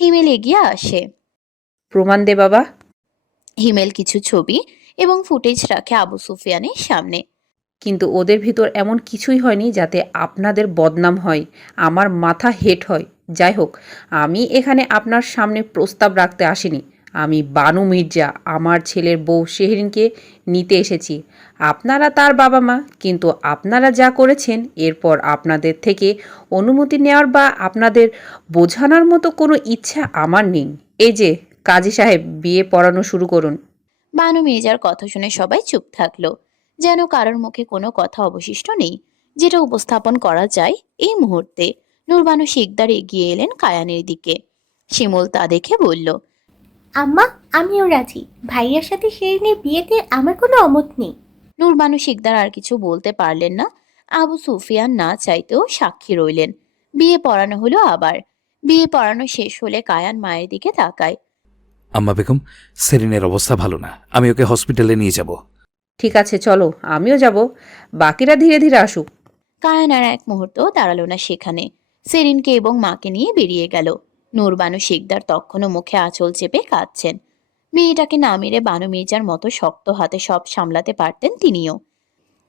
হিমেল এগিয়ে আসে। প্রমাণ দে বাবা। হিমেল কিছু ছবি এবং ফুটেজ রাখে আবু সুফিয়ানের সামনে। কিন্তু ওদের ভিতর এমন কিছুই হয়নি যাতে আপনাদের বদনাম হয়, আমার মাথা হেট হয়। যাই হোক, আমি এখানে আপনার সামনে প্রস্তাব রাখতে আসিনি। আমি বানু মির্জা আমার ছেলের বউ শেহরিনকে নিতে এসেছি। আপনারা তার বাবা মা, কিন্তু আপনারা যা করেছেন এরপর আপনাদের থেকে অনুমতি নেওয়ার বা আপনাদের বোঝানোর মতো কোনো ইচ্ছা আমার নেই। এই যে কাজী সাহেব, বিয়ে পড়ানো শুরু করুন। বানু মির্জার কথা শুনে সবাই চুপ থাকলো, যেন কারোর মুখে কোনো কথা অবশিষ্ট নেই যেটা উপস্থাপন করা যায় এই মুহূর্তে। নূরবানু শিকদার এগিয়ে এলেন কায়ানের দিকে। শিমুল তা দেখে বলল, আম্মা, আমিও রাজি। ভাইয়ার সাথে শিরিনের বিয়েতে আমার কোনো অমত নেই। নূরবানু শিকদার আর কিছু বলতে পারলেন না। আবু সুফিয়ান না চাইতেও সাক্ষী রইলেন। বিয়ে পড়ানো হলো আবার। বিয়ে পড়ানো শেষ হলে কায়ান মায়ের দিকে তাকায়। আম্মা বেগম, সেরিনের অবস্থা ভালো না, আমি ওকে হসপিটালে নিয়ে যাব। ঠিক আছে, চলো, আমিও যাব। বাকিরা ধীরে ধীরে আসুক। কায়ান আর এক মুহূর্ত দাঁড়ালো না সেখানে। সেরিনকে এবং মাকে নিয়ে বেরিয়ে গেল। নূরবানু শিকদার তখনও মুখে আঁচল চেপে কাঁদছেন। মেয়েটাকে না মেরে বানু মির্জার মতো শক্ত হাতে সব সামলাতে পারতেন তিনিও,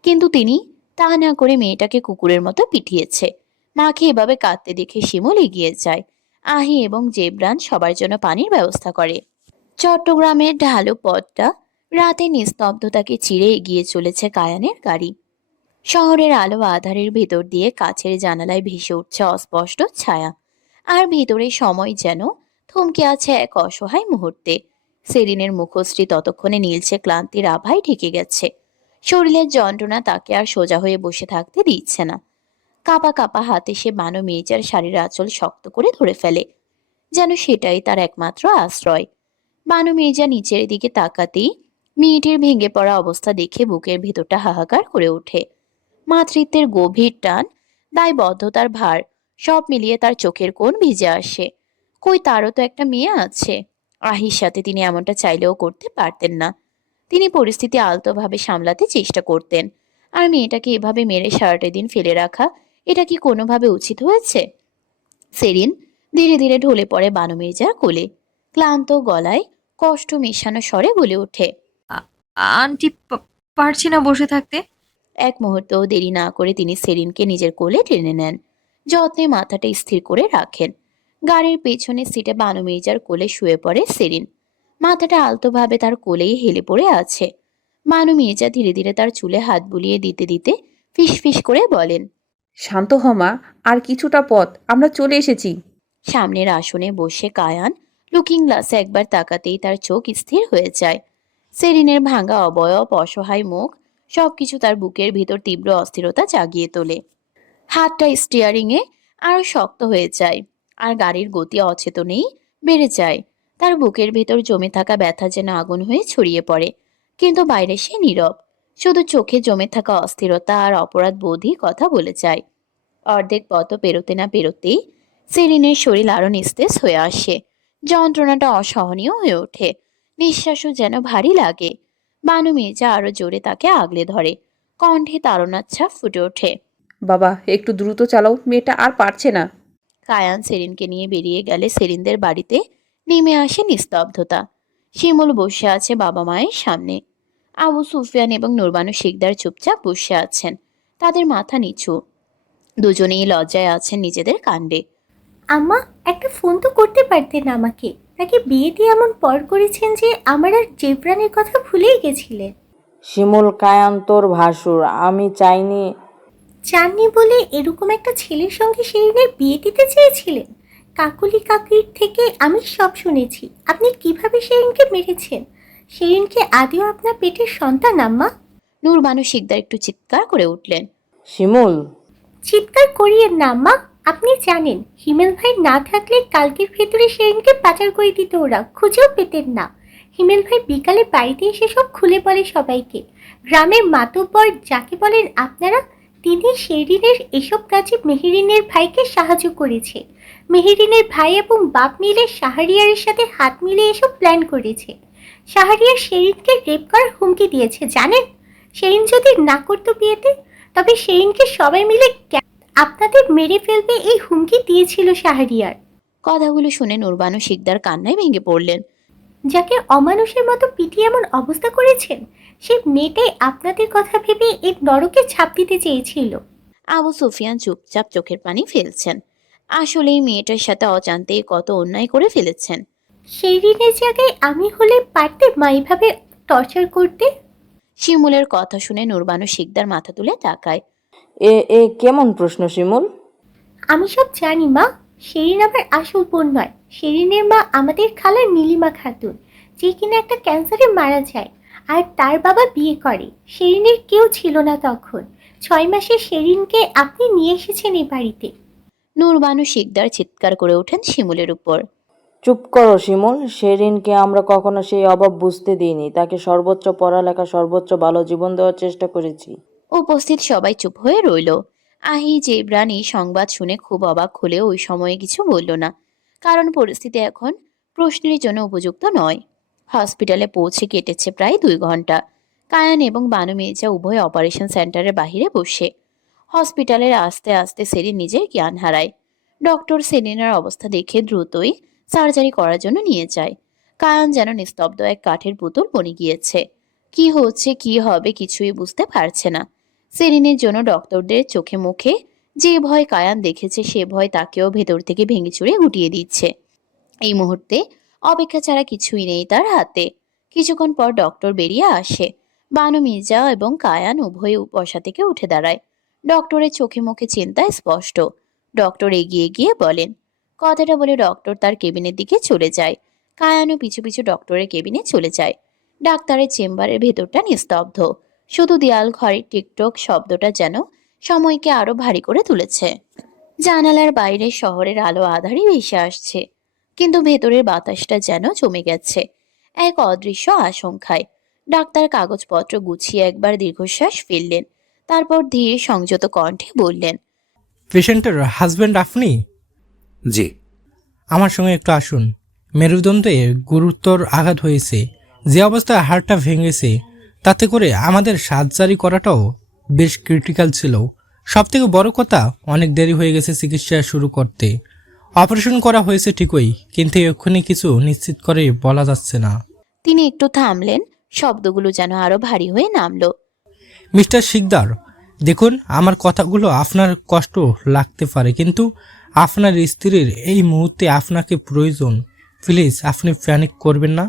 কিন্তু তিনি তা না করে মেয়েটাকে কুকুরের মতো পিটিয়েছে। মাকে এভাবে কাঁদতে দেখে শিমুল এগিয়ে যায়। আহি এবং জেবরান সবার জন্য পানির ব্যবস্থা করে। চট্টগ্রামের ঢালু পথটা রাতে নিস্তব্ধতাকে চিরে এগিয়ে চলেছে কায়ানের গাড়ি। শহরের আলো আঁধারের ভেতর দিয়ে কাছের জানালায় ভেসে উঠছে অস্পষ্ট ছায়া। আর ভেতরে সময় যেন থমকে আছে এক অসহায় মুহূর্তে। সেরিনের মুখশ্রী ততক্ষণে নীলছে ক্লান্তির আভায় ঢেকে গেছে। শরীরের যন্ত্রণা তাকে আর সোজা হয়ে বসে থাকতে দিচ্ছে না। কাঁপা কাঁপা হাতে সে বানু মির্জার শাড়ির আঁচল শক্ত করে ধরে ফেলে, যেন সেটাই তার একমাত্র আশ্রয়। বানু মির্জা নিচের দিকে তাকাতেই মেয়েটির ভেঙে পড়া অবস্থা দেখে বুকের ভেতরটা হাহাকার করে ওঠে। মাতৃত্বের গভীর টান, দায়বদ্ধতার ভার, সব মিলিয়ে তার চোখের কোণ ভিজে আসে। কই, তারও তো একটা মেয়ে আছে। আহির সাথে তিনি এমনটা চাইলেও করতে পারতেন না। তিনি পরিস্থিতি আলতোভাবে সামলাতে চেষ্টা করতেন। আর মেয়েটাকে এভাবে মেরে সারাটা দিন ফেলে রাখা, এটা কি কোনোভাবে উচিত হয়েছে? সেরিন ধীরে ধীরে ঢলে পড়ে বানু মির্জার কোলে। ক্লান্ত গলায় কষ্ট মেশানো স্বরে বলে ওঠে, আন্টি, পারছি না বসে থাকতে। এক মুহূর্তও দেরি না করে তিনি সেরিনকে নিজের কোলে টেনে নেন। যত্নে মাথাটা স্থির করে রাখেন। গাড়ির পেছনের সিটে বানু মির্জার কোলে শুয়ে পড়ে সেরিন। মাথাটা আলতোভাবে তার কোলেই হেলে পড়ে আছে। বানু মির্জা ধীরে ধীরে তার চুলে হাত বুলিয়ে দিতে দিতে ফিস ফিস করে বলেন, শান্ত হ মা, আর কিছুটা পথ, আমরা চলে এসেছি। সামনের আসনে বসে কায়ান লুকিং গ্লাসে একবার তাকাতেই তার চোখ স্থির হয়ে যায়। সেরিনের ভাঙা অবয়ব, অসহায় মুখ, সবকিছু তার বুকের ভিতর তীব্র অস্থিরতা জাগিয়ে তোলে। হাতটা স্টিয়ারিং এ আরো শক্ত হয়ে যায়, আর গাড়ির গতি অচেতনেই বেড়ে যায়। তার বুকের ভেতর জমে থাকা ব্যথা যেন আগুন হয়ে ছড়িয়ে পড়ে, কিন্তু বাইরে সে নীরব। শুধু চোখে জমে থাকা অস্থিরতা আর অপরাধ বোধই কথা বলে যায়। অর্ধেক পথ পেরোতে না পেরোতেই সেরিনের শরীর আরো নিস্তেজ হয়ে আসে। যন্ত্রণাটা অসহনীয় হয়ে ওঠে। নিঃশ্বাসও যেন ভারী লাগে। বানু মির্জা আরো জোরে তাকে আগলে ধরে। কণ্ঠে তাড়নার ছাপ ফুটে ওঠে, বাবা, একটু দ্রুত চালাও, মেয়েটা আর পারছে না। কায়ান সেরিনকে নিয়ে বেরিয়ে গেলে সেরিনদের বাড়িতে নেমে আসে নিস্তব্ধতা। শিমুল বসে আছে বাবা মায়ের সামনে। আবু সুফিয়ান এবং নুরবানু শিকদার চুপচাপ বসে আছেন, তাদের মাথা নিচু। দুজনেই লজ্জায় আছেন নিজেদের কাণ্ডে। আম্মা, একটা ফোন তো করতে পারতেন আমাকে। তাকে বিয়ে দিয়ে এমন পর করেছেন যে আমার আর জেবরানের কথা ভুলেই গেছিলেন। শিমুল, কায়ান তোর ভাসুর, আমি চাইনি। চাননি বলে এরকম একটা ছেলের সঙ্গে শিরিনের বিয়ে দিতে চেয়েছিলেন? কাকুলি কাকির থেকে আমি সব শুনেছি। আপনি কিভাবে শিরিনকে মেরেছেন। শিরিনকে আদেও আপনার পেটের সন্তান আম্মা? নুরবানু শিকদার একটু চিৎকার করে উঠলেন, শিমুল, চিৎকার করিয়েন না আম্মা। আপনি জানেন হিমেল ভাই না থাকলে কালকের ভেতরে শিরিনকে পাচার করে দিত ওরা, খুঁজেও পেতেন না। হিমেল ভাই বিকালে বাড়িতে এসে সব খুলে বলে সবাইকে। গ্রামের মাতব্বর যাকে বলেন আপনারা, তিনি শিরিনের এসব কাজে মেহেরিনের ভাইকে সাহায্য করেছে। মেহেরিনের ভাই এবং বাপ মিলে শাহরিয়ারের সাথে হাত মিলে এসব প্ল্যান করেছে। শাহরিয়ার শিরিনকে রেপ করার হুমকি দিয়েছে জানেন। শিরিন যদি না করতো বিয়েতে, তবে সেদিনকে সবাই মিলে আপনাদের মেরে ফেলবে এই হুমকি দিয়েছিল শাহরিয়ার। কথাগুলো শুনে নুরবানু শিকদার কান্নায় ভেঙে পড়লেন। যাকে অমানুষের মতো পিটিয়ে এমন অবস্থা করেছেন, সে মেয়েটাই আপনাদের কথা ভেবে এই নরকে ছাপ দিতে চেয়েছিল। আবু সুফিয়ান চুপচাপ চোখের পানি ফেলছেন। আসলে এই মেয়েটার সাথে অজান্তেই কত অন্যায় করে ফেলেছেন। সেই ঋণের জায়গায় আমি হলে পারতে মা এইভাবে টর্চার করতে? শিমুলের কথা শুনে নুরবানু শিকদার মাথা তুলে তাকায়। এ এ কেমন প্রশ্ন শিমুল? আমি সব জানি মা। শেরিন আমার আসল বোন নয়। শেরিনের মা আমাদের খালার নীলিমা খাতুন, যে কিনা একটা ক্যান্সারে মারা যায়। আর তার বাবা বিয়ে করে। শেরিনের কেউ ছিল না তখন। 6 মাসে শেরিনকে আপনি নিয়ে এসেছেন এই বাড়িতে। নুরবানু শিকদার চিৎকার করে ওঠেন শিমুলের উপর। চুপ করো শিমুল। সেরিনকে আমরা কখনো সেই অভাব বুঝতে দিইনি। তাকে সর্বোচ্চ পড়ালেখা, সর্বোচ্চ ভালো জীবন দেওয়ার চেষ্টা করেছি। উপস্থিত সবাই চুপ হয়ে রইল। আহি জেবরানি সংবাদ শুনে খুব অবাক হলেও ওই সময়ে কিছু বলল না, কারণ পরিস্থিতি এখন প্রশ্নের জন্য উপযুক্ত নয়। হসপিটালে পৌঁছে কেটেছে প্রায় 2 ঘন্টা। কায়ান এবং বানু মির্জা উভয় অপারেশন সেন্টারের বাহিরে বসে। হসপিটালের আস্তে আস্তে সেরিন নিজের জ্ঞান হারায়। ডক্টর সেরিনার অবস্থা দেখে দ্রুতই সার্জারি করার জন্য নিয়ে যায়। কায়ান যেন নিস্তব্ধ এক কাঠের পুতুল বনে গিয়েছে। কি হচ্ছে কি হবে কিছুই বুঝতে পারছে না। সেরিনের জন্য ডক্টরদের চোখে মুখে যে ভয় কায়ান দেখেছে, সে ভয় তাকেও ভেতর থেকে ভেঙে চুরে গুটিয়ে দিচ্ছে। এই মুহূর্তে অপেক্ষা ছাড়া কিছুই নেই তার হাতে। কিছুক্ষণ পর ডক্টর বেরিয়ে আসে। বানু মির্জা এবং কায়ান উভয়ে বসা থেকে উঠে দাঁড়ায়। ডক্টরের চোখে মুখে চিন্তা স্পষ্ট। ডক্টর এগিয়ে গিয়ে বলেন। কথাটা বলে ডক্টর তার কেবিনের দিকে চলে যায়। কায়ানও পিছু পিছু ডক্টরের কেবিনে চলে যায়। ডাক্তারের চেম্বারের ভেতরটা নিস্তব্ধ। শুধু দেয়াল ঘরের টিকটক শব্দটা যেন সময়কে আরো ভারী করে তুলেছে। জানালার বাইরে শহরের আলো আধারে ভেসে আসছে, কিন্তু ভেতরের বাতাসটা যেন জমে গেছে এক অদৃশ্য আশঙ্কায়। ডাক্তার কাগজপত্র গুছিয়ে একবার দীর্ঘশ্বাস ফেললেন, তারপর ধীরে সংযত কণ্ঠে বললেন। পেশেন্টের হাজব্যান্ড আপনি? জি। আমার সঙ্গে একটু আসুন। মেরুদণ্ডে গুরুতর আঘাত হয়েছে। যে অবস্থায় হাড়টা ভেঙেছে, তাতে করে আমাদের সার্জারি করাটাও বেশ ক্রিটিক্যাল ছিল। সবথেকে বড় কথা, অনেক দেরি হয়ে গেছে চিকিৎসা শুরু করতে। অপারেশন করা হয়েছে ঠিকই, কিন্তু এক্ষুনি কিছু নিশ্চিত করে বলা যাচ্ছে না। তিনি একটু থামলেন, শব্দগুলো যেন আরো ভারী হয়ে নামলো। মিস্টার শিকদার, দেখুন, আমার কথাগুলো আপনার কষ্ট লাগতে পারে, কিন্তু আপনার স্ত্রীর এই মুহূর্তে আপনাকে প্রয়োজন। প্লিজ, আপনি প্যানিক করবেন না।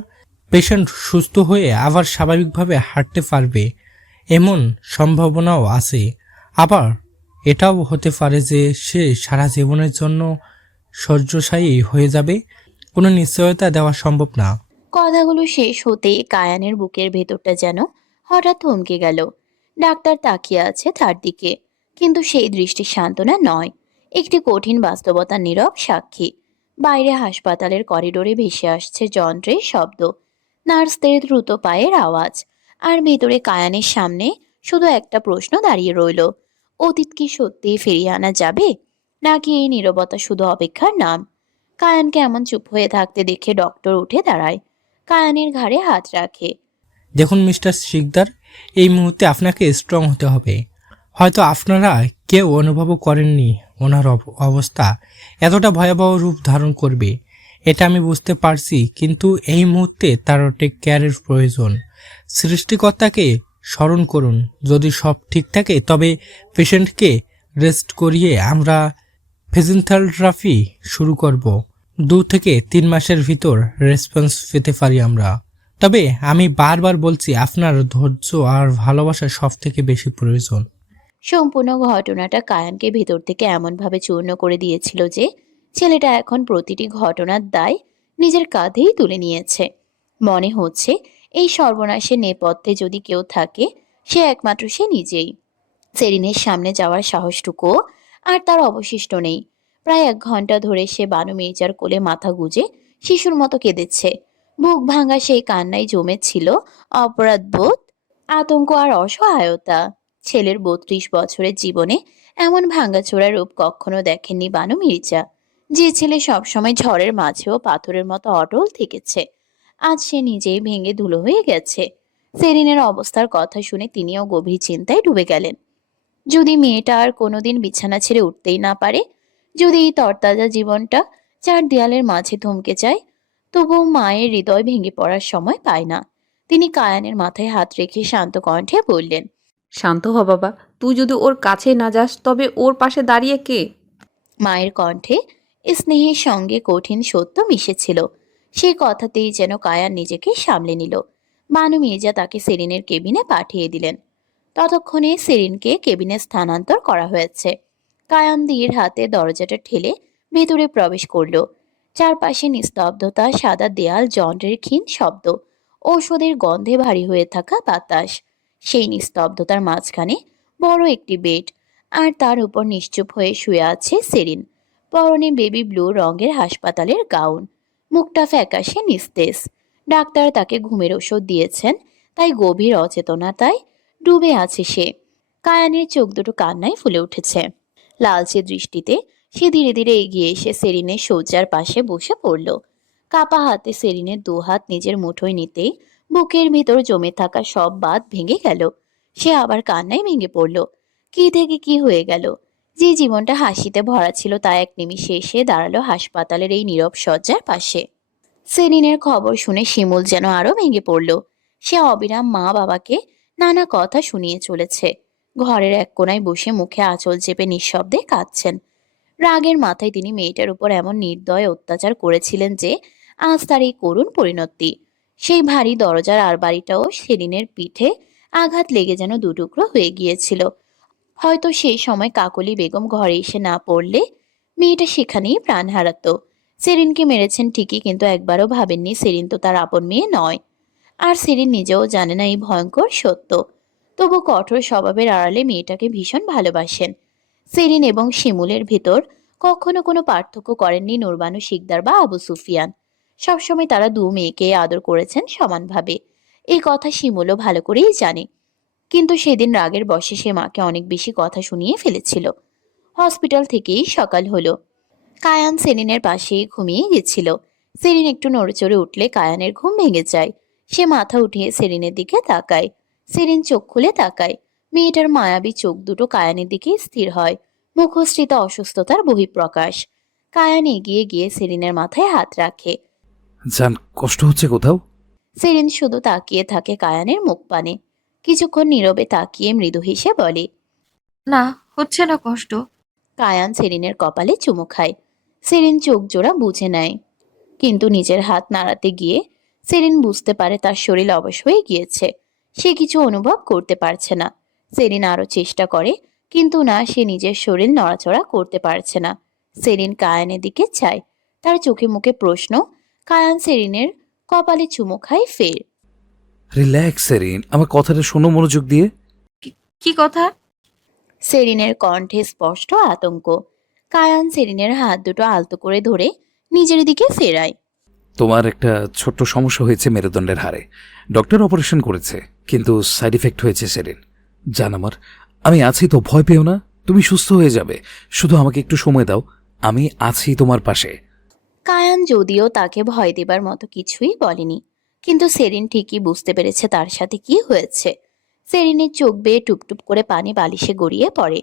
পেশেন্ট সুস্থ হয়ে আবার স্বাভাবিকভাবে হাঁটতে পারবে, এমন সম্ভাবনাও আছে। আবার এটাও হতে পারে যে সে সারা জীবনের জন্য শয্যাশায়ী হয়ে যাবে। কোনো নিশ্চয়তা দেওয়া সম্ভব না। কথাগুলো শেষ হতে কায়ানের বুকের ভেতরটা যেন হঠাৎ থমকে গেল। ডাক্তার তাকিয়ে আছে তার দিকে, কিন্তু সেই দৃষ্টি সান্ত্বনা নয়, একটি কঠিন বাস্তবতার নীরব সাক্ষী। বাইরে হাসপাতালের করিডোরে ভেসে আসছে যন্ত্রের শব্দ, নার্সদের দ্রুত পায়ের আওয়াজ, আর ভেতরে কায়ানের সামনে শুধু একটা প্রশ্ন দাঁড়িয়ে রইল। অতীত কি সত্যিই ফিরিয়ে আনা যাবে, নাকি এই নীরবতা শুধু অপেক্ষার নাম? কায়ানকে এমন চুপ হয়ে থাকতে দেখে ডক্টর উঠে দাঁড়ায়, কায়ানের ঘাড়ে হাত রাখে। দেখুন মিস্টার শিকদার, এই মুহূর্তে আপনাকে স্ট্রং হতে হবে। হয়তো আপনারা কেউ অনুভবও করেননি ওনার অবস্থা এতটা ভয়াবহ রূপ ধারণ করবে, এটা আমি বুঝতে পারছি, কিন্তু এই মুহূর্তে তার টেক কেয়ারের প্রয়োজন। সৃষ্টিকর্তাকে স্মরণ করুন। যদি সব ঠিক থাকে, তবে পেশেন্টকে রেস্ট করিয়ে আমরা ফিজিওথেরাপি শুরু করব। 2 থেকে 3 মাসের ভিতর রেসপন্স পেতে পারি আমরা। তবে আমি বারবার বলছি, আপনার ধৈর্য আর ভালোবাসা সব থেকে বেশি প্রয়োজন। সম্পূর্ণ ঘটনাটা কায়ানকে ভেতর থেকে এমনভাবে চূর্ণ করে দিয়েছিল যে ছেলেটা এখন প্রতিটি ঘটনার দায় নিজের কাঁধেই তুলে নিয়েছে। মনে হচ্ছে এই সর্বনাশের নেপথ্যে যদি কেউ থাকে, সে একমাত্র সে নিজেই। সেরিনের সামনে যাওয়ার সাহসটুকুও আর তার অবশিষ্ট নেই। প্রায় 1 ঘন্টা ধরে সে বানু মির্জার কোলে মাথা গুজে শিশুর মতো কেঁদেছে। বুক ভাঙা সেই কান্নায় জমেছিল অপরাধবোধ, আতঙ্ক আর অসহায়তা। ছেলের 32 বছরের জীবনে এমন ভাঙাচোরা রূপ কখনো দেখেননি বানু মির্জা। যে ছেলে সবসময় ঝড়ের মাঝেও পাথরের মতো অটল থেকেছে, আজ সে নিজেই ভেঙে ধুলো হয়ে গেছে। সেরিনের অবস্থার কথা শুনে তিনিও গভীর চিন্তায় ডুবে গেলেন। যদি মেয়েটা আর কোনোদিন বিছানা ছেড়ে উঠতেই না পারে, যদি এই তরতাজা জীবনটা চার দেয়ালের মাঝে থমকে যায়, তবুও মায়ের হৃদয় ভেঙে পড়ার সময় পায় না। তিনি কায়ানের মাথায় হাত রেখে শান্ত কণ্ঠে বললেন, শান্ত হ বাবা, তুই যদি ওর কাছে না যাস তবে ওর পাশে দাঁড়িয়ে কে? মায়ের কণ্ঠে স্নেহের সঙ্গে কঠিন সত্য মিশেছিল। সে কথাতেই যেন কায়ান নিজেকে সামলে নিল। বানু মির্জা তাকে সেরিনের কেবিনে পাঠিয়ে দিলেন। ততক্ষণে সেরিনকে কেবিনে স্থানান্তর করা হয়েছে। কায়ান ধীর হাতে দরজাটা ঠেলে ভেতরে প্রবেশ করল। চারপাশে নিস্তব্ধতা, সাদা দেয়াল, যন্ত্রের ক্ষীণ শব্দ, ঔষধের গন্ধে ভারী হয়ে থাকা বাতাস। সেই নিস্তব্ধতার মাঝখানে বড় একটি বেড, আর তার উপর নিশ্চুপ হয়ে শুয়ে আছে সেরিন। পরনে বেবি ব্লু রঙের হাসপাতালের গাউন, মুখটা ফ্যাকাশে নিস্তেজ। ডাক্তার তাকে ঘুমের ওষুধ দিয়েছেন, তাই গভীর অচেতনতায় ডুবে আছে সে। কায়ানের চোখ দুটো কান্নায় ফুলে উঠেছে। লালচে দৃষ্টিতে সে ধীরে ধীরে এগিয়ে এসে সেরিনের শয্যার পাশে বসে পড়ল। কাপা হাতে সেরিনের দু হাত নিজের মুঠোয় নিতেই বুকের ভিতর জমে থাকা সব বাঁধ ভেঙে গেল। সে আবার কান্নায় ভেঙে পড়ল। কি থেকে কি হয়ে গেল? যে জীবনটা হাসিতে ভরা ছিল তা এক নিমিষে এসে দাঁড়ালো হাসপাতালের এই নীরব শয্যার পাশে। সেরিনের খবর শুনে শিমুল যেন আরো ভেঙে পড়ল। সে অবিরাম মা বাবাকে নানা কথা শুনিয়ে চলেছে। ঘরের এক কোনায় বসে মুখে আঁচল চেপে নিঃশব্দে কাঁদছেন। রাগের মাথায় তিনি মেয়েটার উপর এমন নির্দয় অত্যাচার করেছিলেন যে আজ তার এই করুণ পরিণতি। সেই ভারী দরজার আলমারিটাও সেলিনের পিঠে আঘাত লেগে যেন দুটুকরো হয়ে গিয়েছিল। হয়তো সেই সময় কাকলি বেগম ঘরে এসে না পড়লে মেয়েটা সেখানেই প্রাণ হারাতো। সেরিনকে মেরেছেন ঠিকই, কিন্তু একবারও ভাবেননি সেরিন তো তার আপন মেয়ে নয়। আর সেরিন নিজেও জানে না এই ভয়ঙ্কর সত্য। তবু কঠোর স্বভাবের আড়ালে মেয়েটাকে ভীষণ ভালোবাসেন। সেরিন এবং শিমুলের ভিতর কখনো কোনো পার্থক্য করেননি নুরবানু শিকদার বা আবু সুফিয়ান। সবসময় তারা দু মেয়েকে আদর করেছেন সমানভাবে। এই কথা শিমুলও ভালো করেই জানে। কিন্তু সেদিন রাগের বশে সে মাকে অনেক বেশি কথা শুনিয়ে ফেলেছিল। হসপিটাল থেকেই সকাল হলো। কায়ান সেরিনের পাশেই ঘুমিয়ে গেছিল। সেরিন একটু নড়েচড়ে উঠলে কায়ানের ঘুম ভেঙে যায়। সে মাথা উঠিয়ে সেরিনের দিকে তাকায়। সেরিন চোখ খুলে তাকায়। মেয়েটার মায়াবী চোখ দুটো কায়ানের দিকে স্থির হয়, মুখশ্রিত অসুস্থতার বহিঃপ্রকাশ। কায়ান এগিয়ে গিয়ে সেরিনের মাথায় হাত রাখে। জান, কষ্ট হচ্ছে কোথাও? সেরিন শুধু তাকিয়ে থাকে কায়ানের মুখ পানে। কিছুক্ষণ নীরবে তাকিয়ে মৃদু হেসে বলে, না, হচ্ছে না কষ্ট। কায়ান সেরিনের কপালে চুমু খায়। সেরিন চোখ জোড়া বুঝে নেয়, কিন্তু নিজের হাত নাড়াতে গিয়ে সেরিন বুঝতে পারে তার শরীর অবশ হয়ে গিয়েছে। সে কিছু অনুভব করতে পারছে না। সেরিন আরো চেষ্টা করে, কিন্তু না, সে নিজের শরীর নড়াচড়া করতে পারছে না। সেরিন কায়ানের দিকে চায়। তার চোখে মুখে প্রশ্ন। কায়ান সেরিনের কপালে চুমু খায় ফের। রিল্যাক্স সেরিন, আমার কথাটা শোনো মনোযোগ দিয়ে। কি কথা? সেরিনের কণ্ঠে স্পষ্ট আতঙ্ক। কায়ান সেরিনের হাত দুটো আলতো করে ধরে নিজের দিকে ফেরায়। তোমার একটা ছোট্ট সমস্যা হয়েছে মেরুদণ্ডের হাড়ে। ডক্টর অপারেশন করেছে, কিন্তু সাইড ইফেক্ট হয়েছে সেরিন। জান আমার, আমি আছি তো, ভয় পেও না। তুমি সুস্থ হয়ে যাবে, শুধু আমাকে একটু সময় দাও। আমি আছি তোমার পাশে। কায়ান যদিও তাকে ভয় দেবার মতো কিছুই বলেনি, কিন্তু সেরিন ঠিকই বুঝতে পেরেছে তার সাথে কি হয়েছে। সেরিনের চোখ বেয়ে টুপটুপ করে পানি বালিশে গড়িয়ে পড়ে।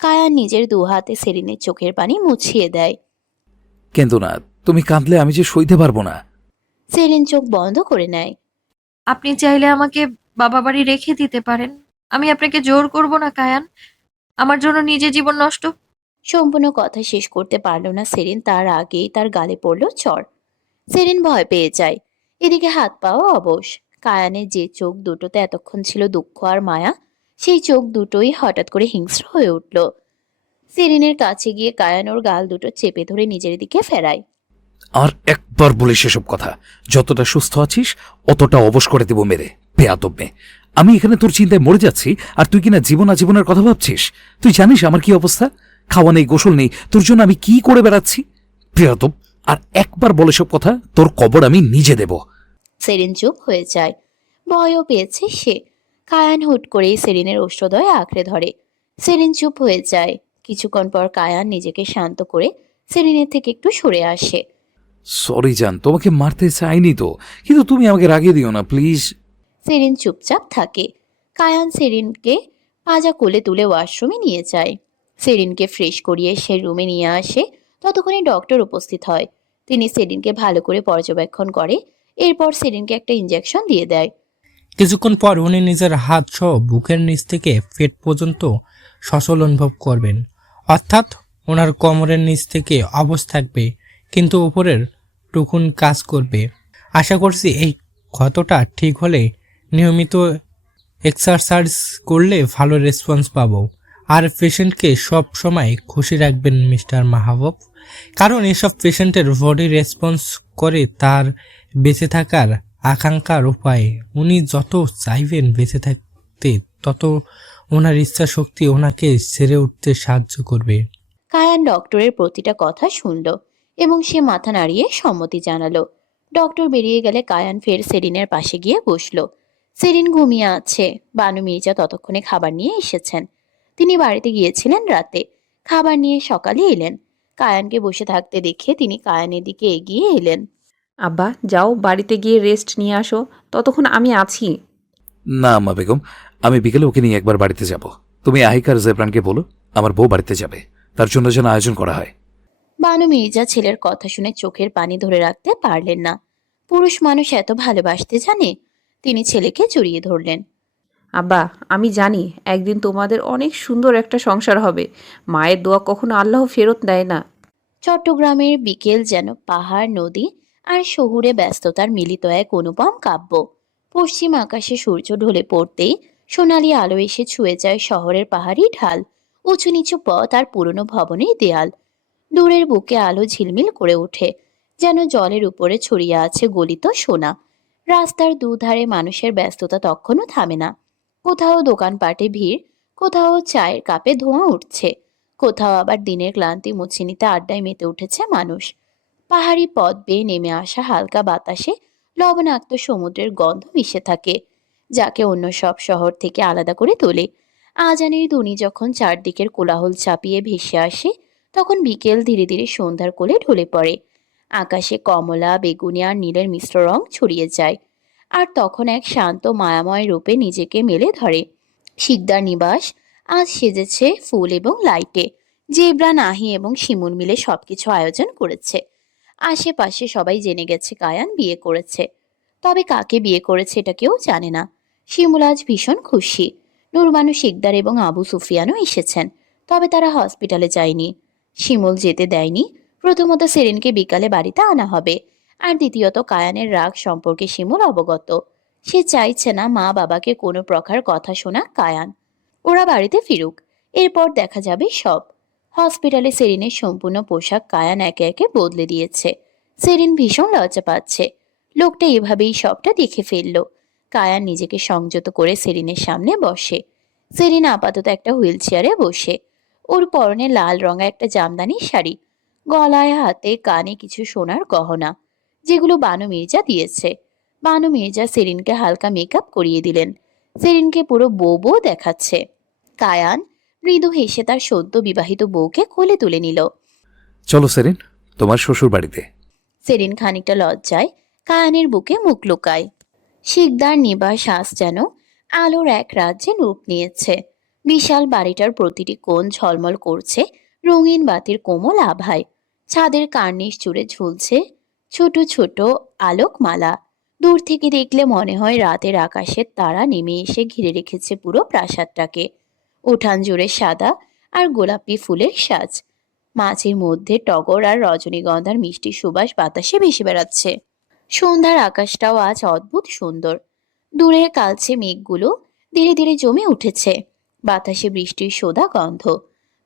কায়ান নিজের দু হাতে সেরিনের চোখের পানি মুছিয়ে দেয়। কিন্তু না, তুমি কাঁদলে আমি যে সইতে পারবো না। সেরিন চোখ বন্ধ করে নেয়। আপনি চাইলে আমাকে বাবা বাড়ি রেখে দিতে পারেন। আমি আপনাকে জোর করব না কায়ান। আমার জন্য নিজে জীবন নষ্ট। সম্পূর্ণ কথা শেষ করতে পারল না সেরিন, তার আগেই তার গালে পড়ল চড়। সেরিন ভয় পেয়ে যায়। এদিকে হাত পাও অবশ। কায়ানের যে চোখ দুটোতে এতক্ষণ ছিল দুঃখ আর মায়া, সেই চোখ দুটোই হঠাৎ করে হিংস্র হয়ে উঠল। সেরিনের কাছে গিয়ে কায়ান ওর গাল দুটো চেপে ধরে নিজের দিকে ফেরায়। আর একবার বলে সেসব কথা। যতটা সুস্থ আছিস অতটা অবশ করে দেব মেরে, বেয়াদব মেয়ে। আমি এখানে তোর চিন্তায় মরে যাচ্ছি, আর তুই কিনা জীবন আজীবনের কথা ভাবছিস। তুই জানিস আমার কি অবস্থা? খাওয়া নেই, গোসল নেই, তোর জন্য আমি কি করে বেড়াচ্ছি। বেয়াদব, আর একবার বলে সব কথা, তোর কবর আমি নিজে দেব। সেরিন চুপ হয়ে যায়। ভয়ও পেয়েছে সে। কায়ান হুট করেই সেরিনের ওষ্ঠদয় আঁকড়ে ধরে। সেরিন চুপ হয়ে যায়। কিছুক্ষণ পর কায়ান নিজেকে শান্ত করে সেরিনের থেকে একটু সরে আসে। সরি জান, তোমাকে মারতে চাইনি তো, কিন্তু তুমি আমাকে রাগিয়ে দিও না প্লিজ। সেরিন চুপচাপ থাকে। কায়ান সেরিনকে পাজা কোলে তুলে ওয়াশরুমে নিয়ে যায়। সেরিনকে ফ্রেশ করিয়ে সে রুমে নিয়ে আসে। ততক্ষণে ডক্টর উপস্থিত হয়। তিনি সেরিনকে ভালো করে পর্যবেক্ষণ করে। এরপর সেরিনকে একটা ইঞ্জেকশন দিয়ে দেয়। কিছুক্ষণ পর উনি নিজের হাত সহ বুকের নিচ থেকে পেট পর্যন্ত সচল অনুভব করবেন। অর্থাৎ ওনার কোমরের নিচ থেকে অবশ থাকবে, কিন্তু উপরের টুকুন কাজ করবে। আশা করছি এই ক্ষতটা ঠিক হলে নিয়মিত এক্সারসাইজ করলে ভালো রেসপন্স পাবো। আর পেশেন্টকে সব সময় খুশি রাখবেন মিস্টার মাহবুব, কারণ এসব পেশেন্টের বডি রেসপন্স করে তার বেঁচে থাকার আকাঙ্ক্ষার উপায়। উনি যত চাইবেন বেঁচে থাকতে, তত ওনার ইচ্ছা শক্তি ওনাকে সেরে উঠতে সাহায্য করবে। কায়ান ডক্টরের প্রতিটা কথা শুনল এবং সে মাথা নাড়িয়ে সম্মতি জানালো। ডক্টর বেরিয়ে গেলে কায়ান ফের সেরিনের পাশে গিয়ে বসলো। সেরিন ঘুমিয়ে আছে। বানু মির্জা ততক্ষণে খাবার নিয়ে এসেছেন। তিনি বাড়িতে গিয়েছিলেন রাতে। খাবার নিয়ে সকালে এলেন। কায়ানকে বসে থাকতে দেখে তিনি কায়ানের দিকে এগিয়ে এলেন। আব্বা, যাও বাড়িতে গিয়ে রেস্ট নিয়ে আসো, ততক্ষণ আমি আছি। না আম্মা বেগম, আমি বিকেলে ওকে নিয়ে একবার বাড়িতে যাব। তুমি আহিকার জেবরানকে বলো আমার বউ বাড়িতে যাবে, তার জন্য যেন আয়োজন করা হয়। বানু মির্জা ছেলের কথা শুনে চোখের পানি ধরে রাখতে পারলেন না। পুরুষ মানুষ এত ভালোবাসতে জানে। তিনি ছেলেকে জড়িয়ে ধরলেন। আব্বা, আমি জানি একদিন তোমাদের অনেক সুন্দর একটা সংসার হবে। মায়ের দোয়া কখনো আল্লাহ ফেরত দেয় না। চট্টগ্রামের বিকেল যেন পাহাড়, নদী আর শহুরে ব্যস্ততার মিলিত এক অনুপম কাব্য। পশ্চিম আকাশে সূর্য ঢলে পড়তেই সোনালি আলো এসে ছুঁয়ে যায় শহরের পাহাড়ি ঢাল, উঁচু নিচু পথ আর পুরনো ভবনের দেয়াল। দূরের বুকে আলো ঝিলমিল করে ওঠে, যেন জলের উপরে ছড়িয়ে আছে গলিত সোনা। রাস্তার দুধারে মানুষের ব্যস্ততা তখনও থামে না। কোথাও দোকানপাটে ভিড়, কোথাও চায়ের কাপে ধোঁয়া উঠছে, কোথাও আবার দিনের ক্লান্তি মুছে নিতে আড্ডায় মেতে উঠেছে মানুষ। পাহাড়ি পথ বেয়ে নেমে আসা হালকা বাতাসে লবণাক্ত সমুদ্রের গন্ধ মিশে থাকে, যাকে অন্য সব শহর থেকে আলাদা করে তোলে। আজানের ধ্বনি যখন চারদিকের কোলাহল চাপিয়ে ভেসে আসে, তখন বিকেল ধীরে ধীরে সন্ধ্যার কোলে ঢলে পড়ে। আকাশে কমলা, বেগুনি আর নীলের মিশ্র রং ছড়িয়ে যায়। আর তখন এক শান্ত মায়াময় রূপে নিজেকে মেলে ধরে। শিকদার নিবাস আজ সেজেছে ফুল এবং লাইটে। জেব্রা, নাহি এবং শিমুল মিলে সবকিছু আয়োজন করেছে। আশেপাশে সবাই জেনে গেছে কায়ান বিয়ে করেছে। তবে কাকে বিয়ে করেছে এটা কেউ জানে না। শিমুল আজ ভীষণ খুশি। নুরবানু, শিকদার এবং আবু সুফিয়ানও এসেছেন। তবে তারা হসপিটালে যায়নি। শিমুল যেতে দেয়নি। প্রথমত সেরিনকে বিকালে বাড়িতে আনা হবে, আর দ্বিতীয়ত কায়ানের রাগ সম্পর্কে শিমুল অবগত। সে চাইছে না মা বাবাকে কোনো প্রকার কথা শোনা কায়ান। ওরা বাড়িতে ফিরুক, এরপর দেখা যাবে সব। হসপিটালে সেরিনের সম্পূর্ণ পোশাক কায়ান একে একে বদলে দিয়েছে। সেরিন ভীষণ লজ্জা পাচ্ছে। লোকটা এভাবেই সবটা দেখে ফেলল। কায়ান নিজেকে সংযত করে সেরিনের সামনে বসে। সেরিন আপাতত একটা হুইল চেয়ারে বসে। ওর পরনে লাল রঙা একটা জামদানি শাড়ি, গলায়, হাতে, কানে কিছু সোনার গহনা, যেগুলো বানু মির্জা দিয়েছে। বানু মির্জা সেরিনকে হালকা মেকআপ করিয়ে দিলেন। সেরিনকে পুরো বউ বউ দেখাচ্ছে। কায়ান মৃদু হেসে তার সদ্য বিবাহিত বউকে কোলে তুলে নিল। চলো সেরিন, তোমার শ্বশুর বাড়িতে। সেরিন খানিকটা লজ্জায় কায়ানের বুকে মুখ লুকায়। শিকদার নিবাস আজ যেন আলোর এক রাজ্যে রূপ নিয়েছে। বিশাল বাড়িটার প্রতিটি কোণ ঝলমল করছে রঙিন বাতির কোমল আভায়। ছাদের কার্নিশ জুড়ে ঝুলছে ছোট ছোট আলোকমালা। দূর থেকে দেখলে মনে হয় রাতের আকাশের তারা নেমে এসে ঘিরে রেখেছে পুরো প্রাসাদটাকে। উঠান জুড়ে সাদা আর গোলাপি ফুলের সাজ। মাঝের মধ্যে টগর আর রজনীগন্ধার মিষ্টি সুবাস বাতাসে ভেসে বেড়াচ্ছে। সন্ধ্যার আকাশটাও আজ অদ্ভুত সুন্দর। দূরের কালচে মেঘগুলো ধীরে ধীরে জমে উঠেছে। বাতাসে বৃষ্টির সোদা গন্ধ।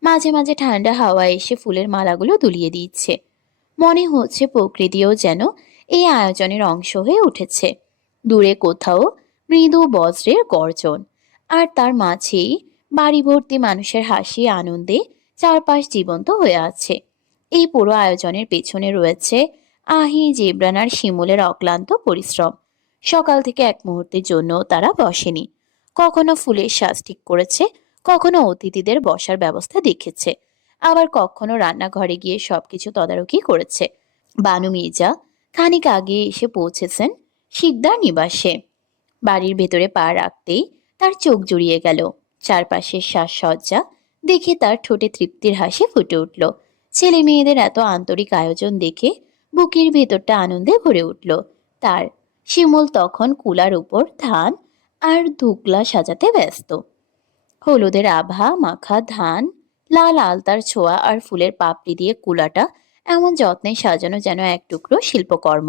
মাঝে মাঝে ঠান্ডা হাওয়া এসে ফুলের মালাগুলো দুলিয়ে দিচ্ছে। মনে হচ্ছে প্রকৃতিও যেন এই আয়োজনের অংশ হয়ে উঠেছে। দূরে কোথাও মৃদু বজ্রের গর্জন, আর তার মাঝেই বাড়ি ভর্তি মানুষের হাসি, আনন্দে চারপাশ জীবন্ত হয়ে আছে। এই পুরো আয়োজনের পেছনে রয়েছে আহি, জেবরান আর শিমুলের অক্লান্ত পরিশ্রম। সকাল থেকে এক মুহূর্তের জন্য তারা বসেনি। কখনো ফুলের সাজ ঠিক করেছে, কখনো অতিথিদের বসার ব্যবস্থা দেখেছে, আবার কখনো রান্নাঘরে গিয়ে সবকিছু তদারকি করেছে। বানু মির্জা খানিক আগে এসে পৌঁছেছেন শিকদার নিবাসে। বাড়ির ভেতরে পা রাখতেই তার চোখ জুড়িয়ে গেল। চারপাশের সাজসজ্জা দেখে তার ঠোঁটে তৃপ্তির হাসি ফুটে উঠল। ছেলে মেয়েদের এত আন্তরিক আয়োজন দেখে বুকের ভেতরটা আনন্দে ভরে উঠল তার। শিমুল তখন কুলার উপর ধান আর ধুকলা সাজাতে ব্যস্ত। হলুদের আভা মাখা ধান, লাল আলতার ছোঁয়া আর ফুলের পাপড়ি দিয়ে কুলাটা এমন যত্নে সাজানো যেন এক টুকরো শিল্পকর্ম।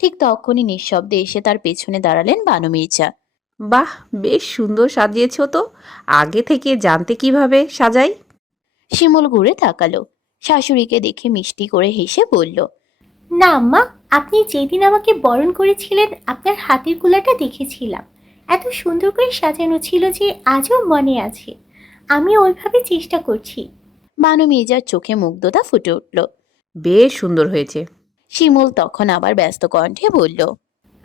ঠিক তখনই নিঃশব্দে এসে তার পেছনে দাঁড়ালেন বানু মির্জা। বাহ, বেশ সুন্দর সাজিয়েছ তো। আগে থেকে জানতে কিভাবে সাজাই? শিমুল ঘুরে তাকালো, শাশুড়িকে দেখে মিষ্টি করে হেসে বলল, না আম্মা, আপনি যেদিন আমাকে বরণ করেছিলেন আপনার হাতের কুলাটা দেখেছিলাম। এত সুন্দর করে সাজানো ছিল যে আজও মনে আছে। আমি ওইভাবে চেষ্টা করছি। বানু মির্জার চোখে মুগ্ধতা ফুটে উঠল। বেশ সুন্দর হয়েছে। শিমুল তখন আবার ব্যস্ত কণ্ঠে বলল,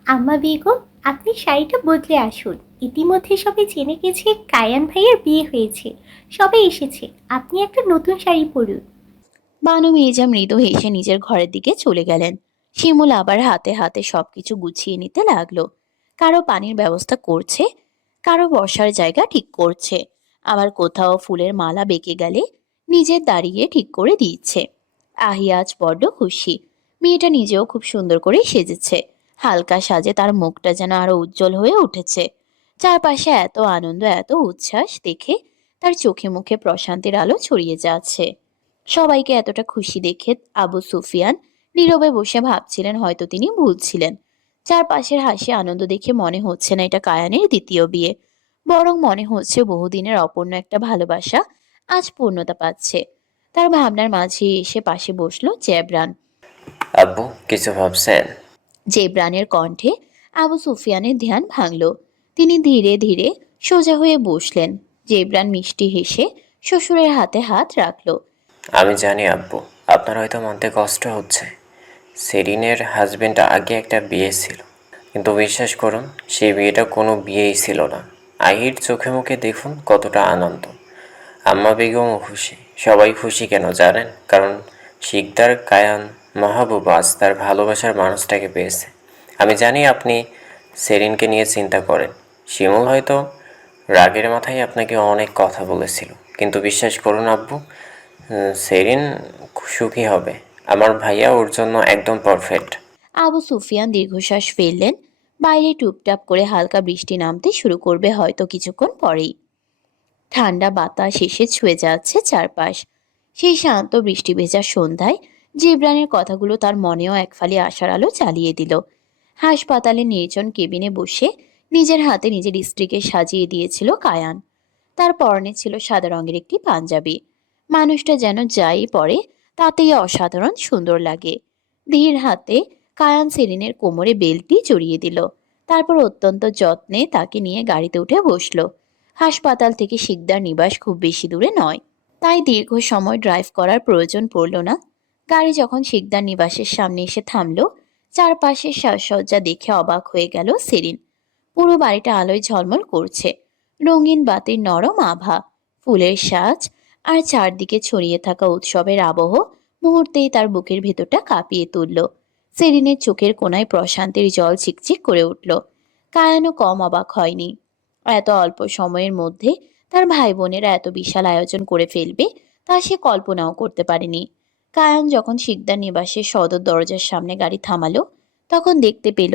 আম্মা বেগম, আপনি শাড়িটা বদলে আসুন। ইতিমধ্যে সবাই জেনে গেছে কায়ান ভাইয়ের বিয়ে হয়েছে। সবাই এসেছে, আপনি একটা নতুন শাড়ি পরুন। বানু মির্জা মৃদু হেসে নিজের ঘরের দিকে চলে গেলেন। শিমুল আবার হাতে হাতে সবকিছু গুছিয়ে নিতে লাগলো। কারো পানির ব্যবস্থা করছে, কারো বসার জায়গা ঠিক করছে, আবার কোথাও ফুলের মালা বেঁকে গেলে নিজের দাঁড়িয়ে ঠিক করে দিচ্ছে। আহিয়া আজ বড্ড খুশি। মেয়েটা নিজেও খুব সুন্দর করে সেজেছে। হালকা সাজে তার মুখটা যেন আরো উজ্জ্বল হয়ে উঠেছে। চারপাশে এত আনন্দ, এত উচ্ছ্বাস দেখে তার চোখে মুখে প্রশান্তির আলো ছড়িয়ে যাচ্ছে। সবাইকে এতটা খুশি দেখে আবু সুফিয়ান নীরবে বসে ভাবছিলেন হয়তো তিনি ভুলছিলেন। চারপাশের হাসি আনন্দ দেখে মনে হচ্ছে না এটা কায়ানের দ্বিতীয় বিয়ে, বরং মনে হচ্ছে বহুদিনের অপূর্ণ একটা ভালোবাসা আজ পূর্ণতা পাচ্ছে। তার ভাবনার মাঝে এসে পাশে বসলো জেবরান। আব্বু, কিছু ভাবছেন? জেবরানের কণ্ঠে আবু সুফিয়ানের ধ্যান ভাঙল। তিনি ধীরে ধীরে সোজা হয়ে বসলেন। জেবরান মিষ্টি হেসে শ্বশুরের হাতে হাত রাখলো। আমি জানি আব্বু, আপনার হয়তো মানতে কষ্ট হচ্ছে। সেরিনের হাজবেন্ড আগে একটা বিয়ে ছিল, কিন্তু বিশ্বাস করুন সেই বিয়েটা কোনো বিয়েই ছিল না। আহির চোখে মুখে দেখুন কতটা আনন্দ। আম্মা বেগমও খুশি। সবাই খুশি কেন জানেন? কারণ শিকদার কায়ান মাহবুব আজ তার ভালোবাসার মানুষটাকে পেয়েছে। আমি জানি আপনি সেরিনকে নিয়ে চিন্তা করেন। শিমুল হয়তো রাগের মাথায় আপনাকে অনেক কথা বলেছিল, কিন্তু বিশ্বাস করুন আব্বু, সেরিন সুখী হবে। আমার ভাইয়া ওর জন্য একদম পারফেক্ট। আবু সুফিয়ান দীর্ঘশ্বাস ফেললেন। বাইরে টুপটাপ করে হালকা বৃষ্টি নামতে শুরু করবে হয়তো কিছুক্ষণ পরেই। ঠান্ডা বাতাস এসে ছুঁয়ে যাচ্ছে চারপাশ। সেই শান্ত বৃষ্টি ভেজা সন্ধ্যায় জিবরানের কথাগুলো তার মনেও এক ফালি আশার আলো চালিয়ে দিল। হাসপাতালে নির্জন কেবিনে বসে নিজের হাতে নিজের স্ত্রীকে সাজিয়ে দিয়েছিল কায়ান। তার পরনে ছিল সাদা রঙের একটি পাঞ্জাবি। মানুষটা যেন যাই পরে তাতেই অসাধারণ সুন্দর লাগে। ধীর হাতে কায়ান সেরিনের কোমরে বেল্টটি জড়িয়ে দিল। তারপর অত্যন্ত যত্নে তাকে নিয়ে গাড়িতে উঠে বসলো। হাসপাতাল থেকে শিকদার নিবাস খুব বেশি দূরে নয়, তাই দীর্ঘ সময় ড্রাইভ করার প্রয়োজন পড়ল না। গাড়ি যখন শিকদার নিবাসের সামনে এসে থামলো, চারপাশের সাজসজ্জা দেখে অবাক হয়ে গেল সেরিন। পুরো বাড়িটা আলোয় ঝলমল করছে। রঙিন বাতির নরম আভা, ফুলের সাজ আর চারদিকে ছড়িয়ে থাকা উৎসবের আবহ মুহূর্তেই তার বুকের ভেতরটা কাঁপিয়ে তুলল। সেরিনের চোখের কোণায় প্রশান্তির জল চিকচিক করে উঠল। কায়ানও কম অবাক হয়নি। এত অল্প সময়ের মধ্যে তার ভাই বোনেরা এত বিশাল আয়োজন করে ফেলবে তা সে কল্পনাও করতে পারেনি। কায়ান যখন শিকদার নিবাসের সদর দরজার সামনে গাড়ি থামালো, তখন দেখতে পেল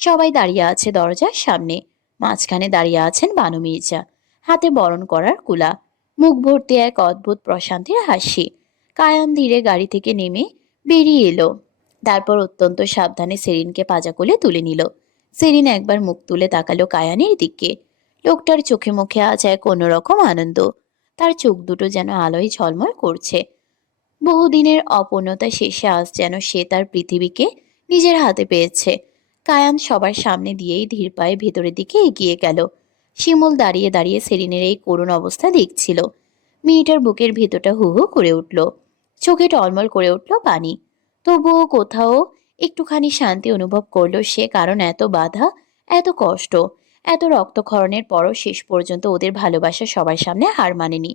সবাই দাঁড়িয়ে আছে দরজার সামনে। মাঝখানে দাঁড়িয়ে আছেন বানু মির্জা, হাতে বরণ করার কুলা, মুখ ভর্তি এক অদ্ভুত প্রশান্তির হাসি। কায়ান ধীরে গাড়ি থেকে নেমে বেরিয়ে এলো। তারপর অত্যন্ত সাবধানে সেরিনকে পাজা কোলে তুলে নিল। সেরিন একবার মুখ তুলে তাকালো কায়ানের দিকে। লোকটার চোখে মুখে আজ এক অন্যরকম আনন্দ। তার চোখ দুটো যেন আলোয় ঝলমল করছে। বহুদিনের অপূর্ণতা শেষে আজ যেন সে তার পৃথিবীকে নিজের হাতে পেয়েছে। কায়ান সবার সামনে দিয়েই ধীর পায়ে ভেতরের দিকে এগিয়ে গেল। শিমুল দাঁড়িয়ে দাঁড়িয়ে সেরিনের এই করুণ অবস্থা দেখছিল। মেয়েটার বুকের ভেতরটা হু হু করে উঠল, চোখে টলমল করে উঠল পানি। তবুও কোথাও একটুখানি শান্তি অনুভব করলো সে, কারণ এত বাধা, এত কষ্ট, এত রক্তক্ষরণের পরও শেষ পর্যন্ত ওদের ভালোবাসা সবার সামনে হার মানেনি,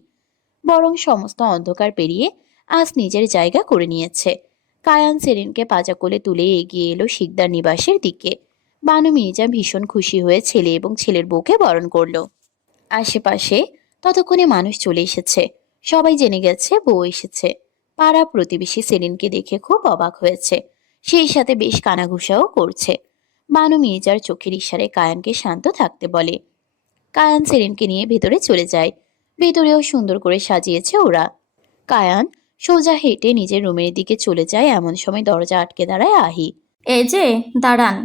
বরং সমস্ত অন্ধকার পেরিয়ে আজ নিজের জায়গা করে নিয়েছে। কায়ান সেরিনকে পাজা কোলে তুলে এগিয়ে এলো শিকদার নিবাসের দিকে। বানু মির্জা ভীষণ খুশি হয়ে ছেলে এবং ছেলের বউকে বরণ করলো। আশেপাশে ততক্ষণে মানুষ চলে এসেছে। সবাই জেনে গেছে বউ এসেছে। পাড়া প্রতিবেশী সেলিনকে দেখে খুব অবাক হয়েছে, সেই সাথে বেশ কানাঘুষাও করছে। বানু মির্জার চোখের ইশারায় কায়ানকে শান্ত থাকতে বলে। কায়ান সেলিনকে নিয়ে ভেতরে চলে যায়। ভেতরেও সুন্দর করে সাজিয়েছে ওরা। কায়ান সোজা হেঁটে নিজের রুমের দিকে চলে যায়, এমন সময় দরজা আটকে দাঁড়ায় আহি। এই যে, দাঁড়ান।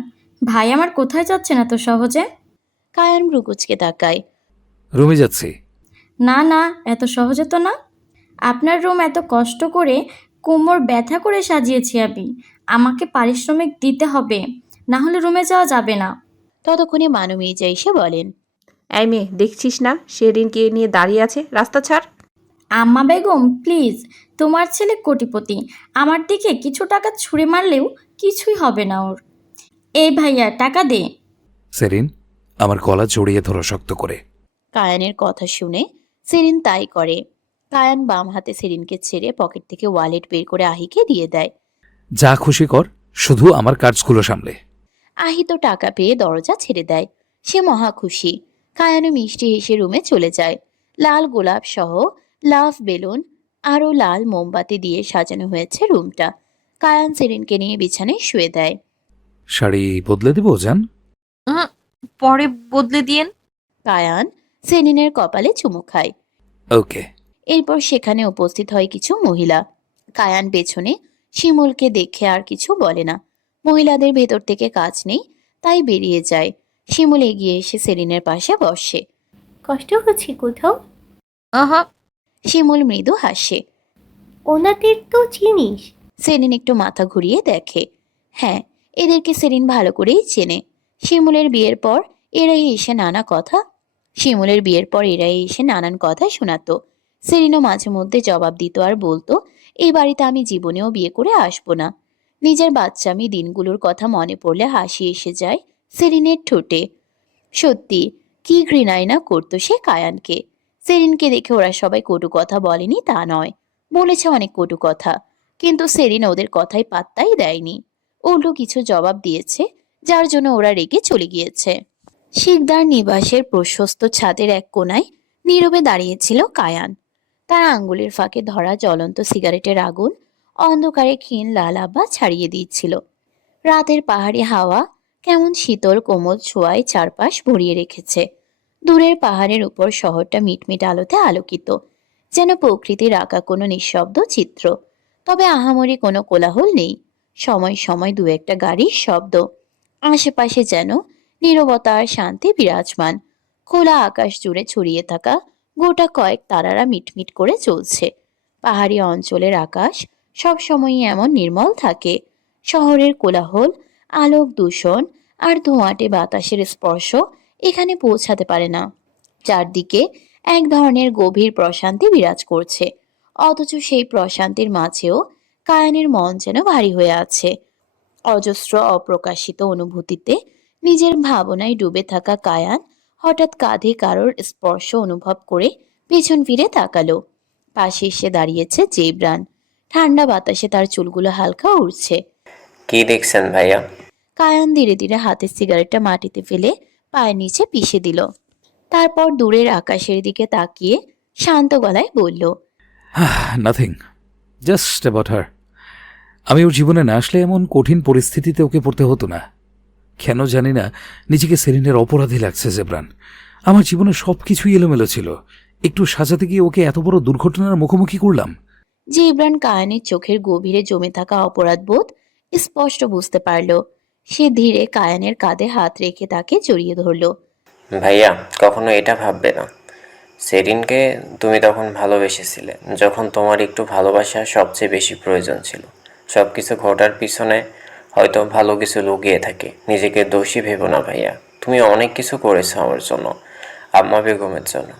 ভাই আমার কোথায় যাচ্ছেন এত সহজে? কায়ান ভ্রুকুচকে তাকায়। রুমে যাচ্ছি। না না, এত সহজে তো না। আপনার রুম এত কষ্ট করে কোমর ব্যথা করে সাজিয়েছি আমি। আমাকে পারিশ্রমিক দিতে হবে, না হলে রুমে যাওয়া যাবে না। ততক্ষণে বানু মির্জা এসে বলেন। এই মেয়ে, দেখছিস না শেরিনকে নিয়ে দাঁড়িয়ে আছে, রাস্তা ছাড়। আম্মা বেগম প্লিজ, তোমার ছেলে কোটিপতি, আমার দিকে কিছু টাকা ছুঁড়ে মারলেও কিছুই হবে না ওর। এই ভাইয়া, টাকা দে। সেরিন, আমার গলা জড়িয়ে ধরো শক্ত করে। কায়ানের কথা শুনে সেরিন তাই করে। কায়ান বাম হাতে সেরিনকে ছেড়ে পকেট থেকে ওয়ালেট বের করে আহিকে দিয়ে দেয়। যা খুশি কর, শুধু আমার কাজগুলো সামলে। আহি তো টাকা পেয়ে দরজা ছেড়ে দেয়। সে মহা খুশি। কায়ানও মিষ্টি হেসে রুমে চলে যায়। লাল গোলাপ সহ লাভ বেলুন আরও লাল মোমবাতি দিয়ে সাজানো হয়েছে রুমটা। কায়ান সেরিনকে নিয়ে বিছানায় শুয়ে দেয়। শাড়ি বদলে দেবো জান? পরে বদলে দিয়েন। কায়ান সেরিনের কপালে চুমু খায়। ওকে। এরপর সেখানে উপস্থিত হয় কিছু মহিলা। কায়ান পেছনে শিমুলকে দেখে আর কিছু বলে না। মহিলাদের ভেতর থেকে কাজ নেই, তাই বেরিয়ে যায়। শিমুল এগিয়ে এসে সেরিনের পাশে বসে। কষ্ট হচ্ছে কোথাও? আহা, শিমুল মৃদু হাসে। ওনাদের তো চিনিস। সেরিন একটু মাথা ঘুরিয়ে দেখে। হ্যাঁ, এদেরকে সেরিন ভালো করেই চেনে। শিমুলের বিয়ের পর এরাই এসে নানান কথা শোনাতো। সেরিনও মাঝে মধ্যে জবাব দিত আর বলতো, এই বাড়িতে আমি জীবনেও বিয়ে করে আসবো না। নিজের বাচ্চামি দিনগুলোর কথা মনে পড়লে হাসি এসে যায় সেরিনের ঠোঁটে। সত্যি কি ঘৃণাই না করতো সে কায়ানকে। সেরিনকে দেখে ওরা সবাই কটু কথা বলেনি তা নয়, বলেছে অনেক কটু কথা, কিন্তু সেরিন ওদের কথাই পাত্তাই দেয়নি। উল্টো কিছু জবাব দিয়েছে, যার জন্য ওরা রেগে চলে গিয়েছে। শিকদার নিবাসের প্রশস্ত ছাদের এক কোণায় নীরবে দাঁড়িয়েছিল কায়ান। তার আঙ্গুলের ফাঁকে ধরা জ্বলন্ত সিগারেটের আগুন অন্ধকারে ক্ষীণ লাল আভা ছাড়িয়ে দিচ্ছিল। রাতের পাহাড়ি হাওয়া কেমন শীতল কোমল ছোঁয়ায় চারপাশ ভরিয়ে রেখেছে। দূরের পাহাড়ের উপর শহরটা মিটমিট আলোতে আলোকিত, যেন প্রকৃতির আঁকা কোনো নিঃশব্দ চিত্র। তবে আহামরি কোনো কোলাহল নেই। সময় সময় দু একটা গাড়ির শব্দ। আশেপাশে যেন নীরবতা আর শান্তি বিরাজমান। খোলা আকাশ জুড়ে ছড়িয়ে থাকা গোটা কয়েক তারারা মিটমিট করে চলছে। পাহাড়ি অঞ্চলের আকাশ সবসময়ই এমন নির্মল থাকে। শহরের কোলাহল, আলোক দূষণ আর ধোঁয়াটে বাতাসের স্পর্শ এখানে পৌঁছাতে পারে না। চারদিকে এক ধরনের গভীর প্রশান্তি বিরাজ করছে। অথচ সেই প্রশান্তির মাঝেও কায়ানের মন যেন ভারী হয়ে আছে। অজস্র অপ্রকাশিত অনুভূতিতে নিজের ভাবনায় ডুবে থাকা কায়ান হঠাৎ কাঁধে কারোর স্পর্শ অনুভব করে পেছন ফিরে তাকালো। পাশে এসে দাঁড়িয়েছে জেবরান। ঠান্ডা বাতাসে তার চুলগুলো হালকা উড়ছে। কি দেখছেন ভাইয়া? কায়ান ধীরে ধীরে হাতের সিগারেটটা মাটিতে ফেলে পায়ের নিচে পিষে দিল। তারপর দূরের আকাশের দিকে তাকিয়ে শান্ত গলায় বলল, নাথিং, জাস্ট অ্যাবাউট হার। আমি ওর জীবনে না আসলে এমন কঠিন পরিস্থিতিতে ওকে পড়তে হতো না। কেন জানি না নিজেকে সেরিনের অপরাধী লাগছে জেবরান। আমার জীবনে সব কিছুই এলোমেলো ছিল, একটু সাজাতে গিয়ে ওকে এত বড় দুর্ঘটনার মুখোমুখি করলাম। জেবরান কায়ানের চোখের গভীরে জমে থাকা অপরাধবোধ স্পষ্ট বুঝতে পারল। সে ধীরে কায়ানের কাঁধে হাত রেখে তাকে জড়িয়ে ধরল। ভাইয়া, কখনো এটা ভাববে না, সেরিনকে তুমি তখন ভালোবেসেছিলে যখন তোমার একটু ভালোবাসা সবচেয়ে বেশি প্রয়োজন ছিল। সব কিছু ঘটার পিছনে হয়তো ভালো কিছু লুকিয়ে থাকে। নিজেকে দোষী ভেবো না ভাইয়া। তুমি অনেক কিছু করেছো আমার জন্য, আম্মা বেগমের জন্য।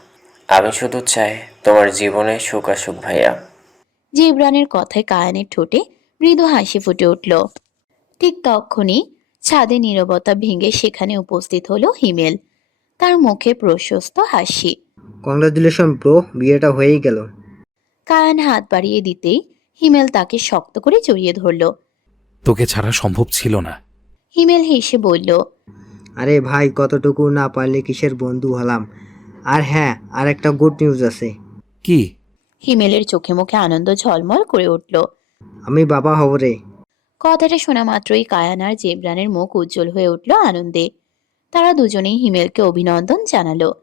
আমি শুধু চাই তোমার জীবনে সুখ আসুক ভাইয়া। জেবরানের কথায় কায়ানের ঠোঁটে মৃদু হাসি ফুটে উঠল। ঠিক তখনই ছাদে নীরবতা ভেঙে সেখানে উপস্থিত হলো হিমেল। তার মুখে প্রশস্ত হাসি। কংগ্রাচুলেশন ব্রো, বিয়েটা হয়েই গেল। কায়ান হাত বাড়িয়ে দিতেই হিমেল তাকে শক্ত করে জড়িয়ে ধরল। তোকে ছাড়া সম্ভব ছিল না। হিমেল হেসে বলল, আরে ভাই, কতটুকু না পারলে কিসের বন্ধু হলাম। আর হ্যাঁ, আর একটা গুড নিউজ আছে। কি? হিমেলের চোখে মুখে আনন্দ ঝলমল করে উঠল। আমি বাবা হব রে। কথাটা শোনা মাত্রই কায়ান আর জেবরানের মুখ উজ্জ্বল হয়ে উঠল আনন্দে। তারা দুজনেই হিমেলকে অভিনন্দন জানালো।